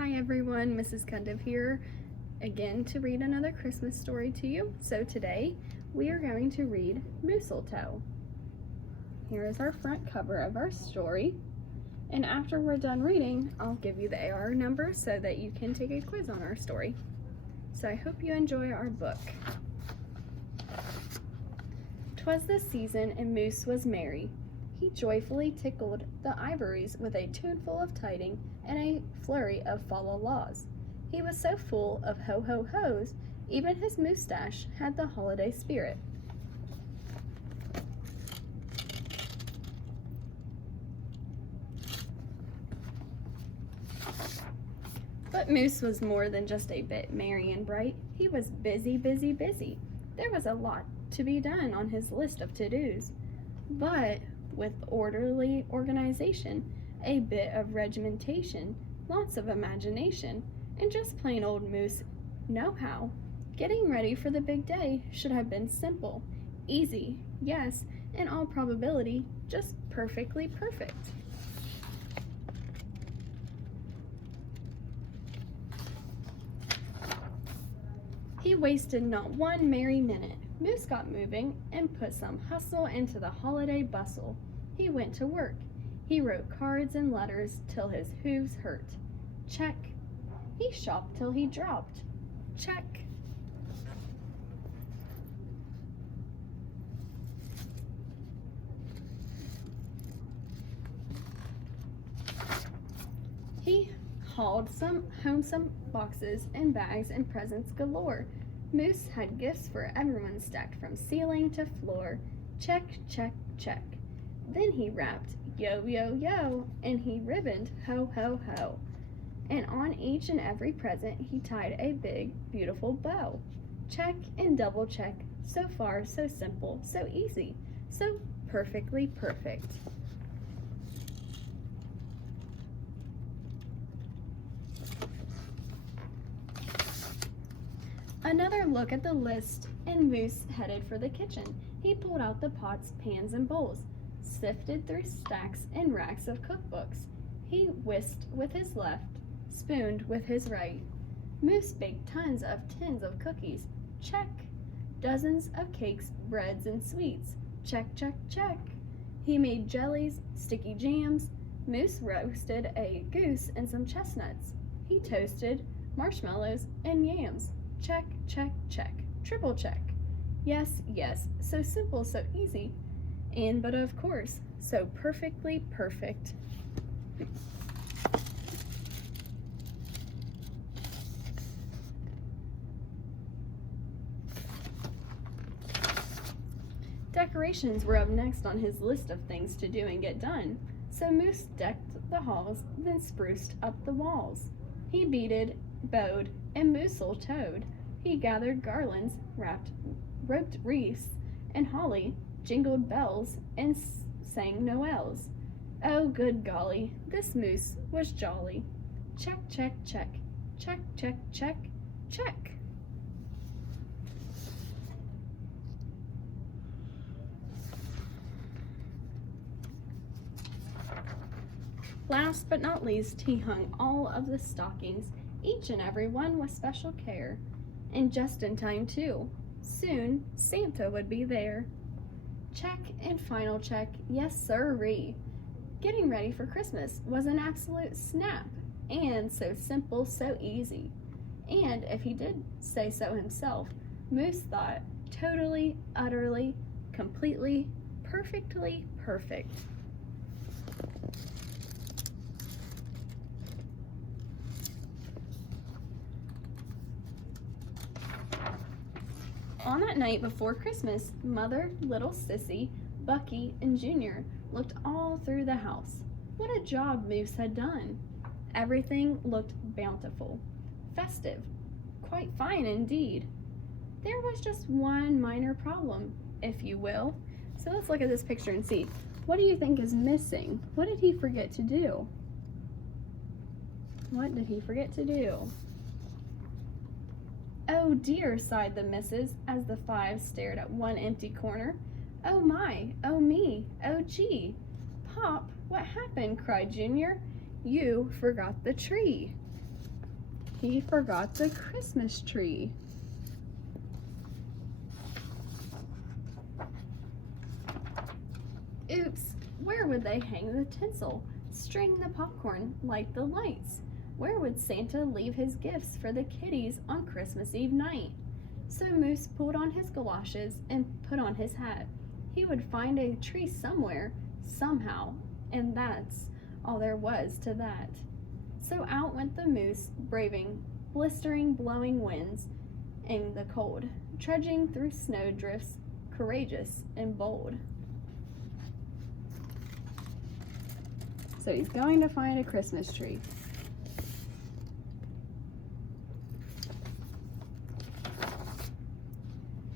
Hi everyone, Mrs. Cundiff here again to read another Christmas story to you. So today we are going to read Mooseltoe. Here is our front cover of our story, and after we're done reading, I'll give you the AR number so that you can take a quiz on our story. So I hope you enjoy our book. 'Twas the season and Moose was merry. He joyfully tickled the ivories with a tuneful of tiding and a flurry of fa-la-las. He was so full of ho-ho-hos, even his moustache had the holiday spirit. But Moose was more than just a bit merry and bright. He was busy, busy, busy. There was a lot to be done on his list of to-dos. But with orderly organization, a bit of regimentation, lots of imagination, and just plain old Moose know-how, getting ready for the big day should have been simple, easy, yes, in all probability, just perfectly perfect. He wasted not one merry minute. Moose got moving and put some hustle into the holiday bustle. He went to work. He wrote cards and letters till his hooves hurt. Check. He shopped till he dropped. Check. He hauled home some boxes and bags and presents galore. Moose had gifts for everyone stacked from ceiling to floor. Check, check, check. Then he rapped, yo, yo, yo, and he ribboned, ho, ho, ho. And on each and every present he tied a big, beautiful bow. Check and double check, so far, so simple, so easy, so perfectly perfect. Another look at the list, and Moose headed for the kitchen. He pulled out the pots, pans, and bowls, sifted through stacks and racks of cookbooks. He whisked with his left, spooned with his right. Moose baked tons of tins of cookies. Check. Dozens of cakes, breads, and sweets. Check, check, check. He made jellies, sticky jams. Moose roasted a goose and some chestnuts. He toasted marshmallows and yams. Check, check, check, triple check. Yes, yes, so simple, so easy. And but of course, so perfectly perfect. Decorations were up next on his list of things to do and get done. So Moose decked the halls, then spruced up the walls. He beaded, bowed, and Mooseltoed. He gathered garlands, roped wreaths, and holly, jingled bells, and sang noels. Oh, good golly, this Moose was jolly. Check, check, check, check, check, check, check. Last but not least, he hung all of the stockings, each and every one with special care. And just in time, too. Soon, Santa would be there. Check and final check, yes sirree. Getting ready for Christmas was an absolute snap, and so simple, so easy. And if he did say so himself, Moose thought totally, utterly, completely, perfectly perfect. On that night before Christmas, Mother, little Sissy, Bucky, and Junior looked all through the house. What a job Moose had done! Everything looked bountiful, festive, quite fine indeed. There was just one minor problem, if you will. So let's look at this picture and see. What do you think is missing? What did he forget to do? What did he forget to do? Oh dear, sighed the missus, as the five stared at one empty corner. Oh my, oh me, oh gee. Pop, what happened? Cried Junior. You forgot the tree. He forgot the Christmas tree. Oops, where would they hang the tinsel, string the popcorn, light the lights? Where would Santa leave his gifts for the kiddies on Christmas Eve night? So Moose pulled on his galoshes and put on his hat. He would find a tree somewhere, somehow, and that's all there was to that. So out went the moose, braving blistering, blowing winds and the cold, trudging through snowdrifts, courageous and bold. So he's going to find a Christmas tree.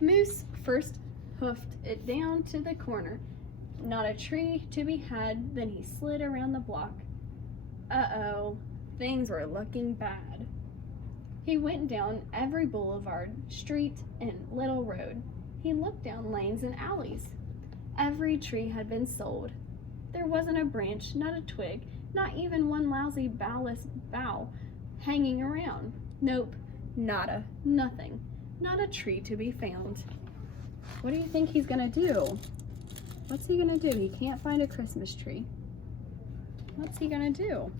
Moose first hoofed it down to the corner. Not a tree to be had, then he slid around the block. Uh-oh, things were looking bad. He went down every boulevard, street, and little road. He looked down lanes and alleys. Every tree had been sold. There wasn't a branch, not a twig, not even one lousy bowless bough hanging around. Nope, nada, nothing. Not a tree to be found. What do you think he's gonna do? What's he gonna do? He can't find a Christmas tree. What's he gonna do?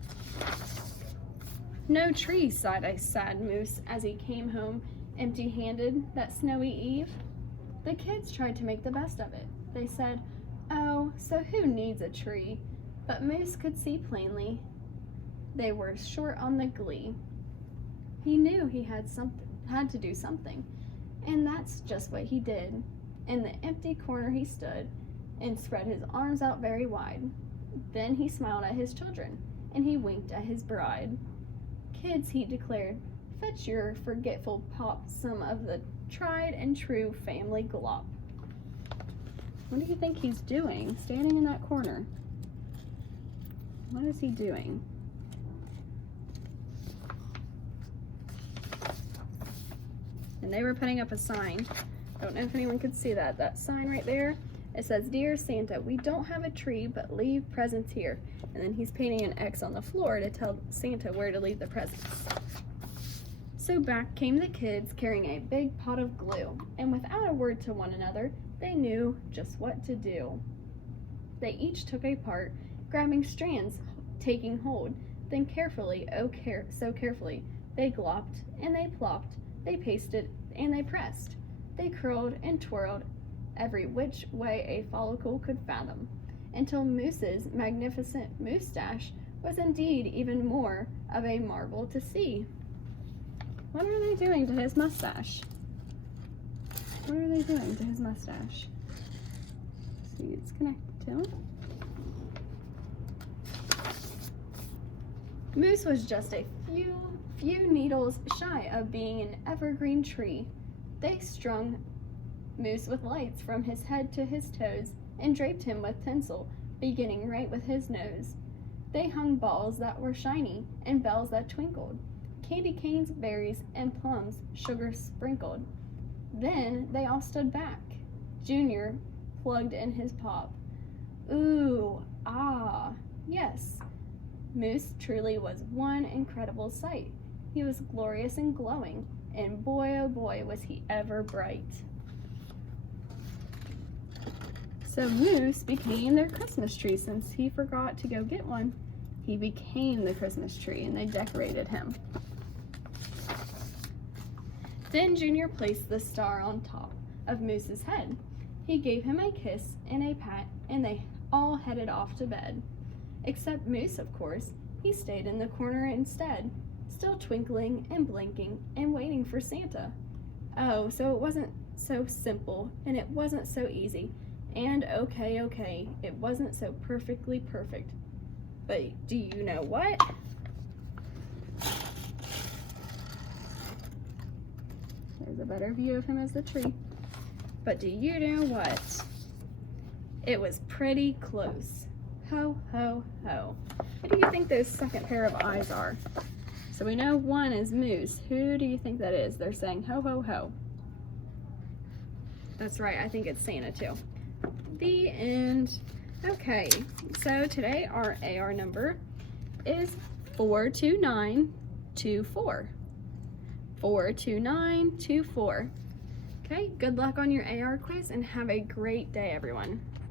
No tree, sighed a sad moose as he came home empty-handed that snowy eve. The kids tried to make the best of it. They said, "Oh, so who needs a tree?" But Moose could see plainly they were short on the glee. He knew he had to do something, and that's just what he did. In the empty corner he stood and spread his arms out very wide. Then he smiled at his children, and he winked at his bride. "Kids," he declared, "fetch your forgetful pop some of the tried and true family glop." What do you think he's doing, standing in that corner? What is he doing? And they were putting up a sign. Don't know if anyone could see that. That sign right there, it says, "Dear Santa, we don't have a tree, but leave presents here." And then he's painting an X on the floor to tell Santa where to leave the presents. So back came the kids carrying a big pot of glue, and without a word to one another, they knew just what to do. They each took a part, grabbing strands, taking hold, then carefully, so carefully, they glopped and they plopped, they pasted and they pressed, they curled and twirled every which way a follicle could fathom, until Moose's magnificent moustache was indeed even more of a marvel to see. What are they doing to his mustache? What are they doing to his mustache? See, it's connected to him. Moose was just a few needles shy of being an evergreen tree. They strung Moose with lights from his head to his toes and draped him with tinsel, beginning right with his nose. They hung balls that were shiny and bells that twinkled, candy canes, berries, and plums, sugar sprinkled. Then they all stood back. Junior plugged in his pop. Ooh, ah, yes. Moose truly was one incredible sight. He was glorious and glowing, and boy, oh boy, was he ever bright. So Moose became their Christmas tree since he forgot to go get one. He became the Christmas tree, and they decorated him. Then Junior placed the star on top of Moose's head. He gave him a kiss and a pat, and they all headed off to bed. Except Moose, of course. He stayed in the corner instead, still twinkling and blinking and waiting for Santa. Oh, so it wasn't so simple, and it wasn't so easy, and okay, it wasn't so perfectly perfect. But do you know what? There's a better view of him as the tree. But do you know what? It was pretty close. Ho, ho, ho. What do you think those second pair of eyes are? So we know one is Moose. Who do you think that is? They're saying ho, ho, ho. That's right, I think it's Santa too. The end. Okay, so today our AR number is 42924. 42924. Okay, good luck on your AR quiz and have a great day, everyone.